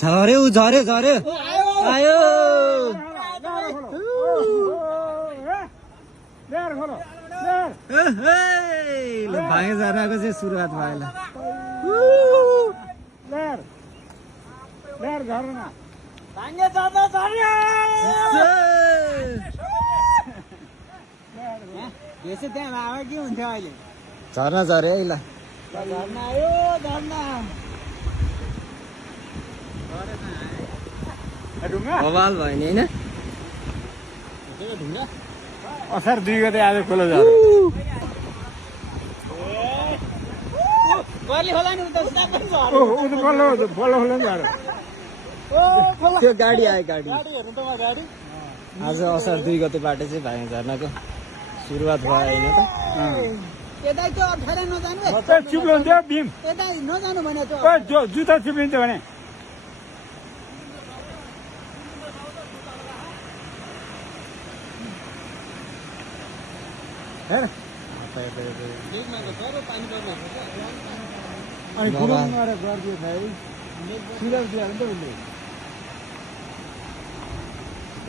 झऱ्यो झऱ्यो झऱ्यो आयो भागे झरनाको चाहिँ सुरुवात भयो झर्ना झऱ्यो है ल बवाल भयो नि होइन असार 2 गते आज खोला झऱ्यो त्यो गाडी आयो गाडी आज असार 2 गतेबाट चाहिँ भागे झरनाको सुरुवात भयो होइन त चिप्लिन्छ भीम जुत्ता चिप्लिन्छ भने अनि गुरुङमा गरिदियो भाइ सिधै दियो नि त उसले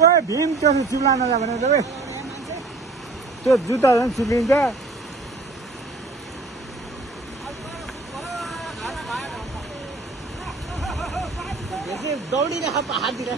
ओए भीम त्यसो चिप्ला नजा भने त त्यो जुत्ता झन् चिप्लिन्छ दौडिरहेको हाततिर